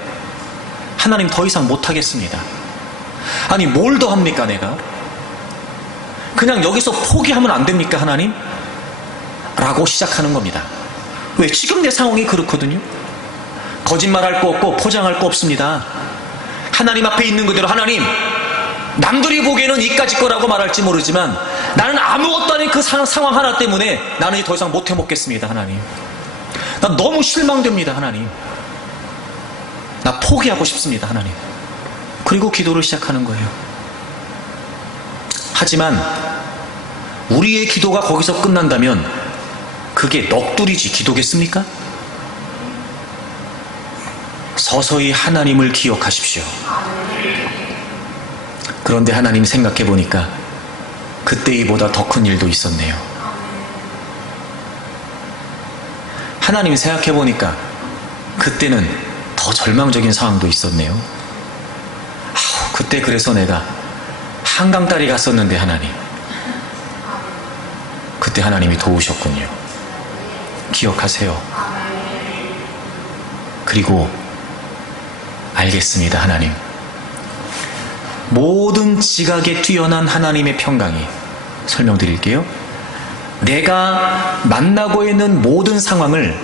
하나님 더 이상 못하겠습니다. 아니 뭘 더 합니까 내가? 그냥 여기서 포기하면 안 됩니까 하나님? 라고 시작하는 겁니다. 왜? 지금 내 상황이 그렇거든요. 거짓말할 거 없고 포장할 거 없습니다. 하나님 앞에 있는 그대로 하나님 남들이 보기에는 이까짓 거라고 말할지 모르지만 나는 아무것도 아닌 그 상황 하나 때문에 나는 더 이상 못 해먹겠습니다 하나님. 나 너무 실망됩니다 하나님. 나 포기하고 싶습니다 하나님. 그리고 기도를 시작하는 거예요. 하지만 우리의 기도가 거기서 끝난다면 그게 넋두리지 기도겠습니까? 서서히 하나님을 기억하십시오. 그런데 하나님 생각해 보니까 그때 이보다 더 큰 일도 있었네요. 하나님 생각해 보니까 그때는 더 절망적인 상황도 있었네요. 그때 그래서 내가 한강다리 갔었는데 하나님 그때 하나님이 도우셨군요. 기억하세요. 그리고 알겠습니다 하나님. 모든 지각에 뛰어난 하나님의 평강이 설명드릴게요. 내가 만나고 있는 모든 상황을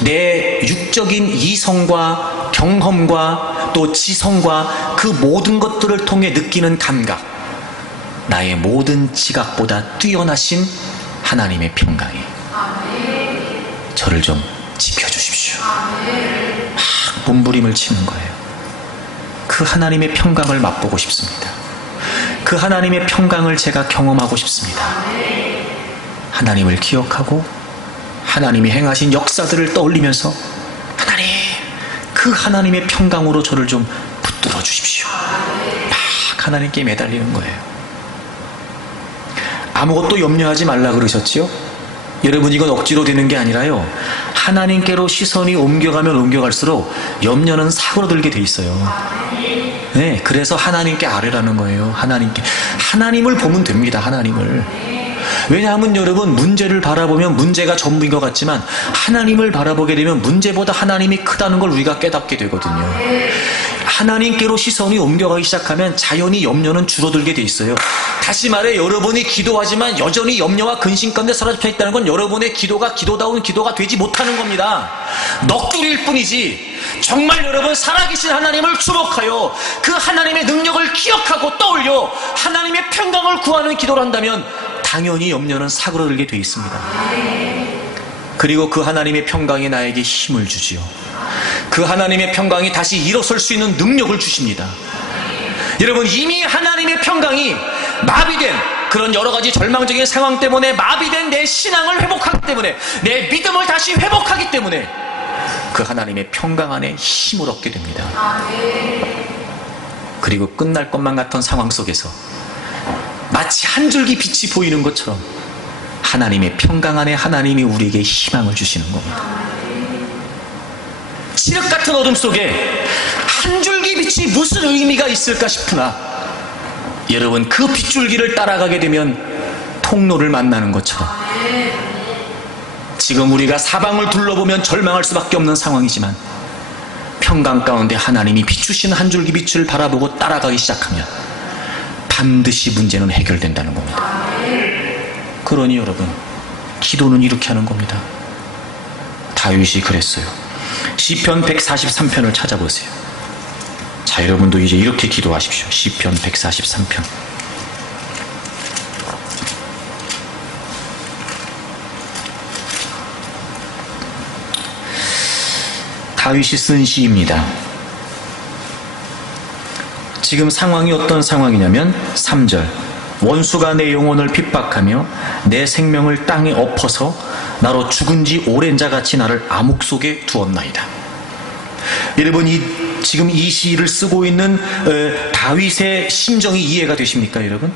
내 육적인 이성과 경험과 또 지성과 그 모든 것들을 통해 느끼는 감각, 나의 모든 지각보다 뛰어나신 하나님의 평강이 저를 좀 지켜주십시오. 막 몸부림을 치는 거예요. 그 하나님의 평강을 맛보고 싶습니다. 그 하나님의 평강을 제가 경험하고 싶습니다. 하나님을 기억하고 하나님이 행하신 역사들을 떠올리면서 하나님, 그 하나님의 평강으로 저를 좀 붙들어 주십시오. 막 하나님께 매달리는 거예요. 아무것도 염려하지 말라 그러셨지요? 여러분 이건 억지로 되는 게 아니라요. 하나님께로 시선이 옮겨가면 옮겨갈수록 염려는 사그러들게 돼 있어요. 네, 그래서 하나님께 아뢰라는 거예요. 하나님을 보면 됩니다. 하나님을. 왜냐하면 여러분 문제를 바라보면 문제가 전부인 것 같지만 하나님을 바라보게 되면 문제보다 하나님이 크다는 걸 우리가 깨닫게 되거든요. 하나님께로 시선이 옮겨가기 시작하면 자연히 염려는 줄어들게 돼 있어요. 다시 말해 여러분이 기도하지만 여전히 염려와 근심 가운데 사라져 있다는 건 여러분의 기도가 기도다운 기도가 되지 못하는 겁니다. 넋두리일 뿐이지. 정말 여러분 살아계신 하나님을 주목하여 그 하나님의 능력을 기억하고 떠올려 하나님의 평강을 구하는 기도를 한다면 당연히 염려는 사그러들게 돼 있습니다. 그리고 그 하나님의 평강이 나에게 힘을 주지요. 그 하나님의 평강이 다시 일어설 수 있는 능력을 주십니다. 여러분, 이미 하나님의 평강이 마비된 그런 여러 가지 절망적인 상황 때문에 마비된 내 신앙을 회복하기 때문에, 내 믿음을 다시 회복하기 때문에 그 하나님의 평강 안에 힘을 얻게 됩니다. 그리고 끝날 것만 같던 상황 속에서 마치 한 줄기 빛이 보이는 것처럼 하나님의 평강 안에 하나님이 우리에게 희망을 주시는 겁니다. 칠흑 같은 어둠 속에 한 줄기 빛이 무슨 의미가 있을까 싶으나, 여러분, 그 빗줄기를 따라가게 되면 통로를 만나는 것처럼 지금 우리가 사방을 둘러보면 절망할 수밖에 없는 상황이지만 평강 가운데 하나님이 비추신 한 줄기 빛을 바라보고 따라가기 시작하면 반드시 문제는 해결된다는 겁니다. 그러니 여러분, 기도는 이렇게 하는 겁니다. 다윗이 그랬어요. 시편 143편을 찾아보세요. 자, 여러분도 이제 이렇게 기도하십시오. 시편 143편. 다윗이 쓴 시입니다. 지금 상황이 어떤 상황이냐면 3절, 원수가 내 영혼을 핍박하며 내 생명을 땅에 엎어서 나로 죽은 지 오랜 자같이 나를 암흑 속에 두었나이다. 여러분, 지금 이 시를 쓰고 있는 다윗의 심정이 이해가 되십니까, 여러분?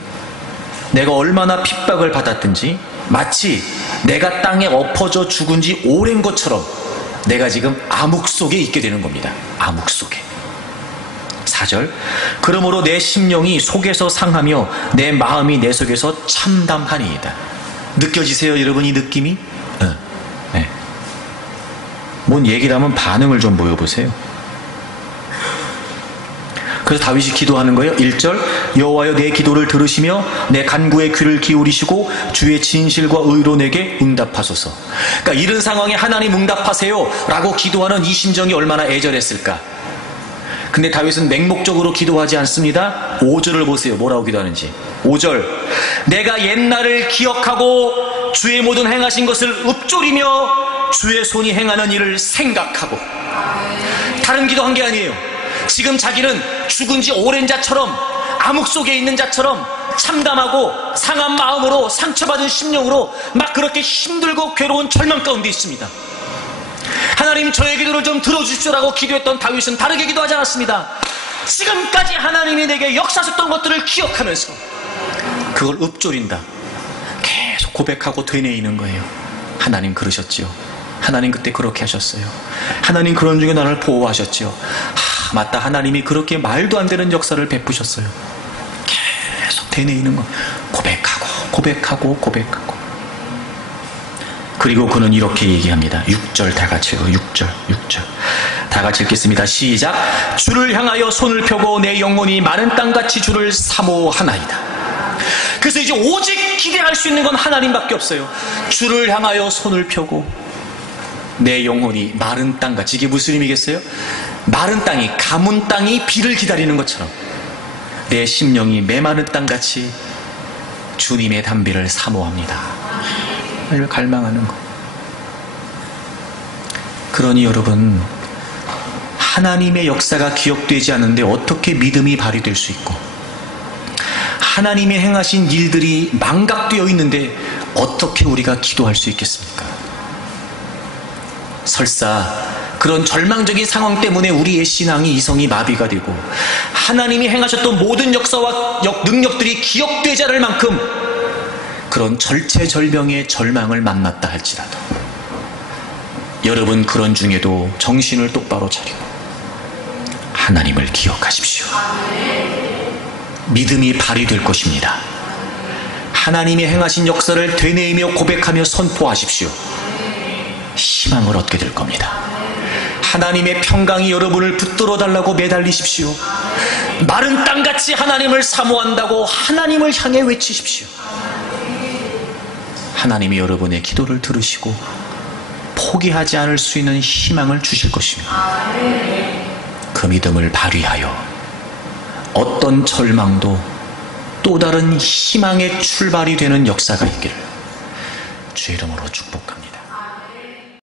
내가 얼마나 핍박을 받았든지 마치 내가 땅에 엎어져 죽은 지 오랜 것처럼 내가 지금 암흑 속에 있게 되는 겁니다. 암흑 속에. 4절, 그러므로 내 심령이 속에서 상하며 내 마음이 내 속에서 참담하니이다. 느껴지세요, 여러분? 이 느낌이? 네. 뭔 얘기를 하면 반응을 좀 보여보세요. 그래서 다윗이 기도하는 거예요. 1절, 여호와여 내 기도를 들으시며 내 간구에 귀를 기울이시고 주의 진실과 의로 내게 응답하소서. 그러니까 이런 상황에 하나님 응답하세요 라고 기도하는 이 심정이 얼마나 애절했을까. 근데 다윗은 맹목적으로 기도하지 않습니다. 5절을 보세요. 뭐라고 기도하는지. 5절, 내가 옛날을 기억하고 주의 모든 행하신 것을 읊조리며 주의 손이 행하는 일을 생각하고. 다른 기도한 게 아니에요. 지금 자기는 죽은 지 오랜 자처럼, 암흑 속에 있는 자처럼 참담하고 상한 마음으로, 상처받은 심령으로 막 그렇게 힘들고 괴로운 절망 가운데 있습니다. 하나님, 저의 기도를 좀 들어주십시오라고 기도했던 다윗은 다르게 기도하지 않았습니다. 지금까지 하나님이 내게 역사하셨던 것들을 기억하면서 그걸 읊조린다. 계속 고백하고 되뇌이는 거예요. 하나님 그러셨지요. 하나님 그때 그렇게 하셨어요. 하나님 그런 중에 나를 보호하셨지요. 맞다, 하나님이 그렇게 말도 안 되는 역사를 베푸셨어요. 계속 되뇌이는 거. 고백하고. 그리고 그는 이렇게 얘기합니다. 6절 다 같이 읽어요. 6절 다 같이 읽겠습니다. 시작. 주를 향하여 손을 펴고 내 영혼이 마른 땅같이 주를 사모하나이다. 그래서 이제 오직 기대할 수 있는 건 하나님밖에 없어요. 주를 향하여 손을 펴고 내 영혼이 마른 땅같이. 이게 무슨 의미겠어요? 마른 땅이, 가문 땅이 비를 기다리는 것처럼 내 심령이 메마른 땅같이 주님의 담비를 사모합니다. 이걸 갈망하는 거. 그러니 여러분, 하나님의 역사가 기억되지 않는데 어떻게 믿음이 발휘될 수 있고, 하나님이 행하신 일들이 망각되어 있는데 어떻게 우리가 기도할 수 있겠습니까? 설사 그런 절망적인 상황 때문에 우리의 신앙이, 이성이 마비가 되고 하나님이 행하셨던 모든 역사와 능력들이 기억되지 않을 만큼 그런 절체절명의 절망을 만났다 할지라도, 여러분 그런 중에도 정신을 똑바로 차리고 하나님을 기억하십시오. 믿음이 발휘될 것입니다. 하나님이 행하신 역사를 되뇌이며 고백하며 선포하십시오. 희망을 얻게 될 겁니다. 하나님의 평강이 여러분을 붙들어 달라고 매달리십시오. 마른 땅같이 하나님을 사모한다고 하나님을 향해 외치십시오. 하나님이 여러분의 기도를 들으시고 포기하지 않을 수 있는 희망을 주실 것입니다. 그 믿음을 발휘하여 어떤 절망도 또 다른 희망의 출발이 되는 역사가 있기를 주의 이름으로 축복합니다.